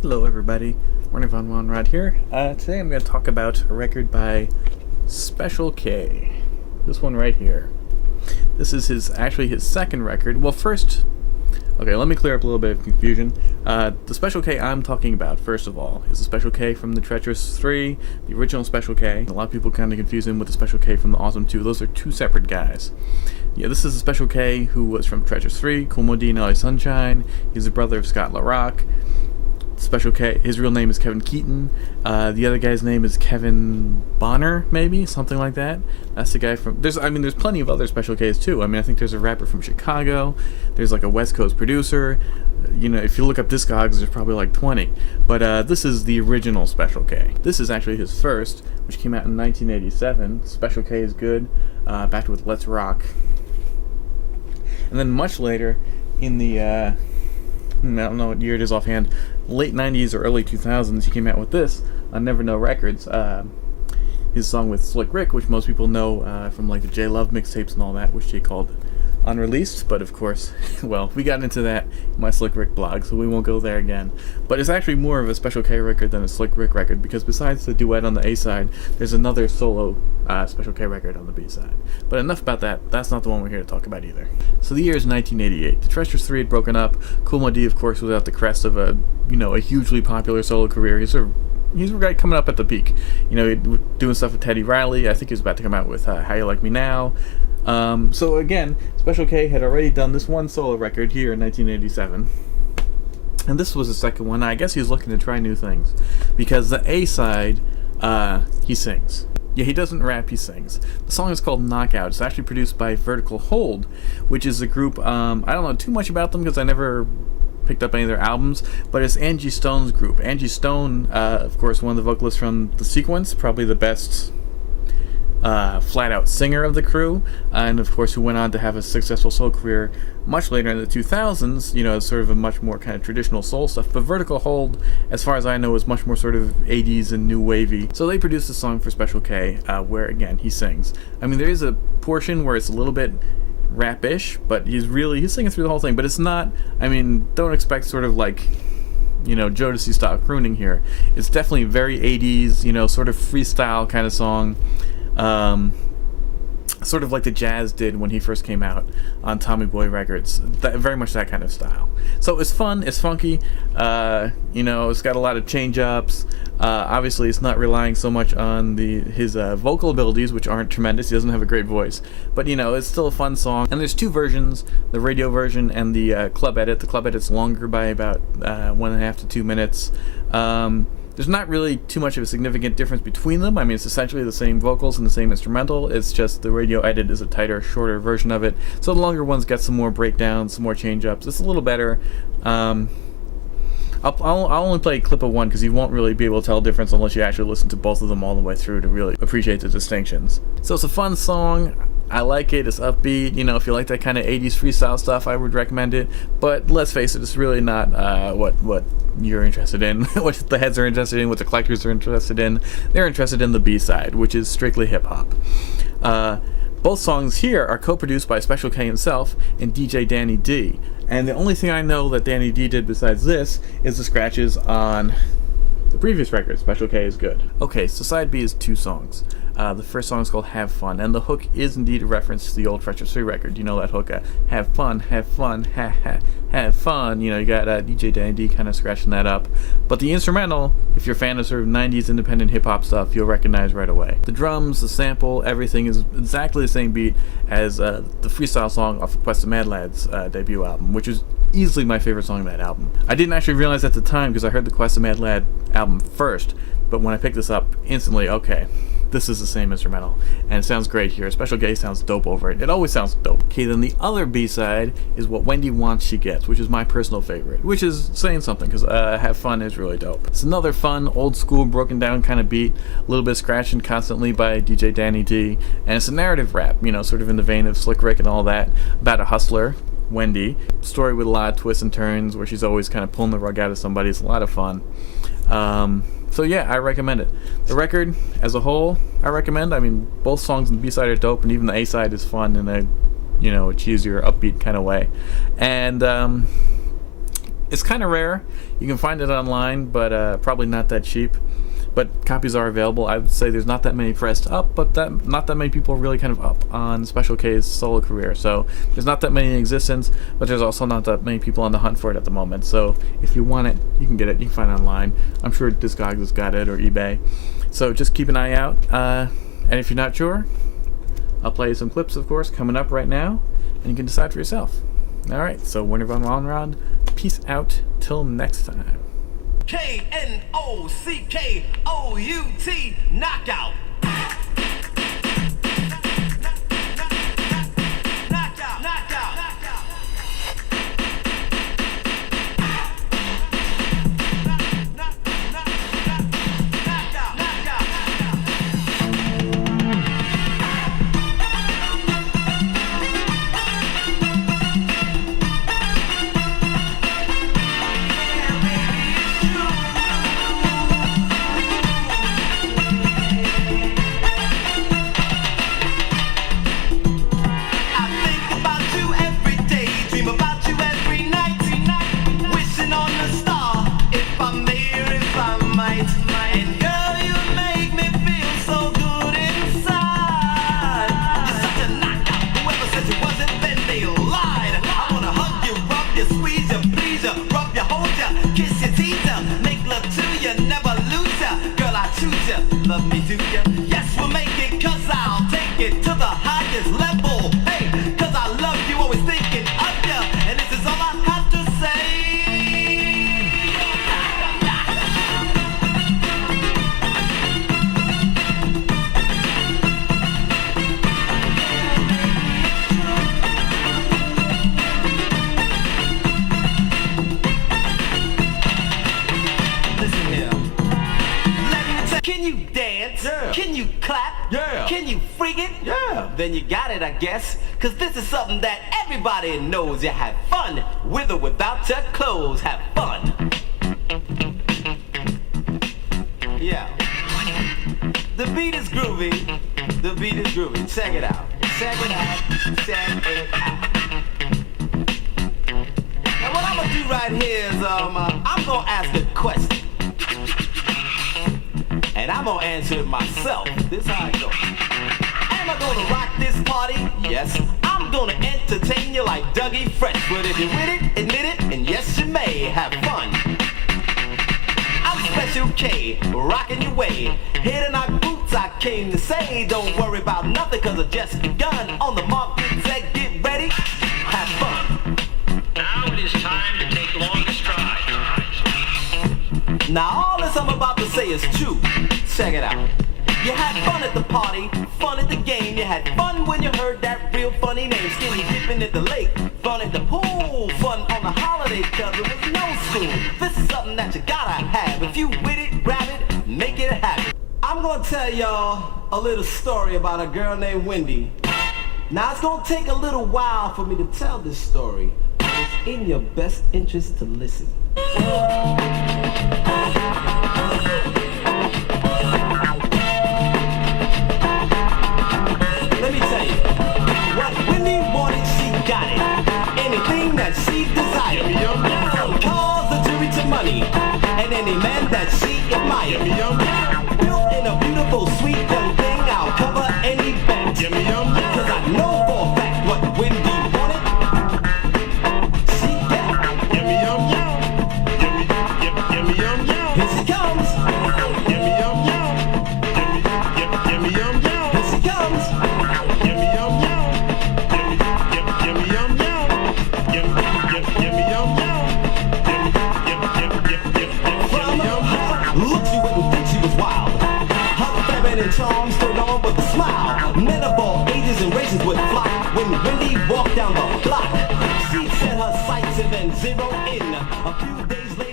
Hello everybody, Warner Von Wanrod here. Today I'm going to talk about a record by Special K. This one right here. This is actually his second record. Well, first, okay, let me clear up a little bit of confusion. The Special K I'm talking about, first of all, is the Special K from the Treacherous 3, the original Special K. A lot of people kind of confuse him with the Special K from the Awesome 2. Those are two separate guys. Yeah, this is the Special K who was from Treacherous 3, Cool Modine, LA Sunshine. He's the brother of Scott LaRock. Special K, his real name is Kevin Keaton. The other guy's name is Kevin Bonner, maybe something like that. That's the guy from. There's plenty of other Special Ks too. I think there's a rapper from Chicago. There's like a West Coast producer. If you look up Discogs, there's probably like 20. But this is the original Special K. This is actually his first, which came out in 1987. Special K is good. Backed with Let's Rock. And then much later, in the I don't know what year it is offhand, late 90s or early 2000s, he came out with this on Never Know Records, his song with Slick Rick, which most people know from like the J Love mixtapes and all that, which he called Unreleased. But of course, well, we got into that in my Slick Rick blog, so we won't go there again. But it's actually more of a Special K record than a Slick Rick record, because besides the duet on the A side, there's another solo Special K record on the B side. But enough about that. That's not the one we're here to talk about either. So the year is 1988. The Treacherous 3 had broken up. Cool Modine, of course, was at the crest of a hugely popular solo career. He's a guy coming up at the peak. Doing stuff with Teddy Riley. I think he was about to come out with How You Like Me Now. So again, Special K had already done this one solo record here in 1987. And this was the second one. I guess he was looking to try new things, because the A side, he sings. Yeah, he doesn't rap, he sings. The song is called Knockout. It's actually produced by Vertical Hold, which is a group, I don't know too much about them because I never picked up any of their albums, but it's Angie Stone's group. Angie Stone, of course, one of the vocalists from The Sequence, probably the best flat-out singer of the crew, and of course who went on to have a successful soul career much later in the 2000s, as sort of a much more kind of traditional soul stuff. But Vertical Hold, as far as I know, is much more sort of 80s and new wavy. So they produced a song for Special K where, again, he sings. There is a portion where it's a little bit rap-ish, but he's singing through the whole thing, but it's not, don't expect sort of like, Jodeci style crooning here. It's definitely very 80s, sort of freestyle kind of song. Sort of like the Jazz did when he first came out on Tommy Boy Records. Very much that kind of style. So it's fun, it's funky, it's got a lot of change-ups. Obviously, it's not relying so much on his vocal abilities, which aren't tremendous. He doesn't have a great voice. But, it's still a fun song. And there's two versions, the radio version and the club edit. The club edit's longer by about 1.5 to 2 minutes. There's not really too much of a significant difference between them. It's essentially the same vocals and the same instrumental. It's just the radio edit is a tighter, shorter version of it. So the longer ones get some more breakdowns, some more change-ups. It's a little better. I'll only play a clip of one because you won't really be able to tell the difference unless you actually listen to both of them all the way through to really appreciate the distinctions. So it's a fun song. I like it. It's upbeat. If you like that kind of 80s freestyle stuff, I would recommend it. But let's face it, it's really not what you're interested in, what the heads are interested in, what the collectors are interested in. They're interested in the B-side, which is strictly hip-hop. Both songs here are co-produced by Special K himself and DJ Danny D. And the only thing I know that Danny D did besides this is the scratches on the previous record, Special K is Good. Okay, so side B is 2 songs. The first song is called Have Fun, and the hook is indeed a reference to the old Treacherous 3 record. You know that hook, have fun, have fun, have fun. You got DJ Danny D kind of scratching that up. But the instrumental, if you're a fan of sort of 90s independent hip-hop stuff, you'll recognize right away. The drums, the sample, everything is exactly the same beat as the freestyle song off of Quest of Mad Lad's debut album, which is easily my favorite song of that album. I didn't actually realize at the time because I heard the Quest of Mad Lad album first, but when I picked this up, instantly, okay, this is the same instrumental, and it sounds great here. Special K sounds dope over it. It always sounds dope. Okay, then the other B-side is What Wendy Wants She Gets, which is my personal favorite, which is saying something, because Have Fun is really dope. It's another fun, old-school, broken-down kind of beat, a little bit of scratching constantly by DJ Danny D, and it's a narrative rap, sort of in the vein of Slick Rick and all that, about a hustler, Wendy. Story with a lot of twists and turns, where she's always kind of pulling the rug out of somebody. It's a lot of fun. So yeah, I recommend it. The record as a whole, I recommend. Both songs on the B-side are dope, and even the A-side is fun in a, a cheesier, upbeat kind of way. And It's kind of rare. You can find it online, but probably not that cheap. But copies are available. I would say there's not that many pressed up, but not that many people really kind of up on Special K's solo career. So there's not that many in existence, but there's also not that many people on the hunt for it at the moment. So if you want it, you can get it. You can find it online. I'm sure Discogs has got it, or eBay. So just keep an eye out. And if you're not sure, I'll play you some clips, of course, coming up right now, and you can decide for yourself. All right, so Wendy Von Wallenrod, peace out till next time. K-N-O-C-K-O-U-T, knockout. Love me, do ya? Yes, we'll make it, cause I'll take it to the highest level. Hey, cause I love you, always thinking of ya. And this is all I have to say. Listen here. Can you dance? Yeah. Can you clap? Yeah. Can you freak it? Yeah. Then you got it, I guess. Cause this is something that everybody knows. You have fun with or without your clothes. Have fun. Yeah. The beat is groovy. The beat is groovy. Check it out. Check it out. Check it out. Now what I'm gonna do right here is I'm gonna ask a question. And I'm gonna answer it myself. This how it goes. Am I gonna rock this party? Yes. I'm gonna entertain you like Dougie Fresh. But if you're with it, admit it, and yes you may have fun. I'm Special K, rocking your way. Here to knock boots, I came to say. Don't worry about nothing, cause I just begun. On the mark, get set, get ready, have fun. Now it is time to take longer strides. Now all this I'm about to say is true. Check it out. You had fun at the party, fun at the game. You had fun when you heard that real funny name. Skinny dipping at the lake, fun at the pool, fun on the holiday cause there was no school. This is something that you gotta have. If you with it, grab it, make it happen. I'm gonna tell y'all a little story about a girl named Wendy. Now it's gonna take a little while for me to tell this story, but it's in your best interest to listen. Let me tell you, what Wendy wanted, she got it. Anything that she desired, from cars to jewelry to money, and any man that she admired. Built in a beautiful, sweet young thing, I'll cover any bet. Cause I know for a fact what Wendy wanted. She got it. Here she comes. Here she comes. Look, she wouldn't think she was wild. Her feminine charm stood on with a smile. Men of all ages and races would flock when Wendy walked down the block. She set her sights and then zeroed in. A few days later.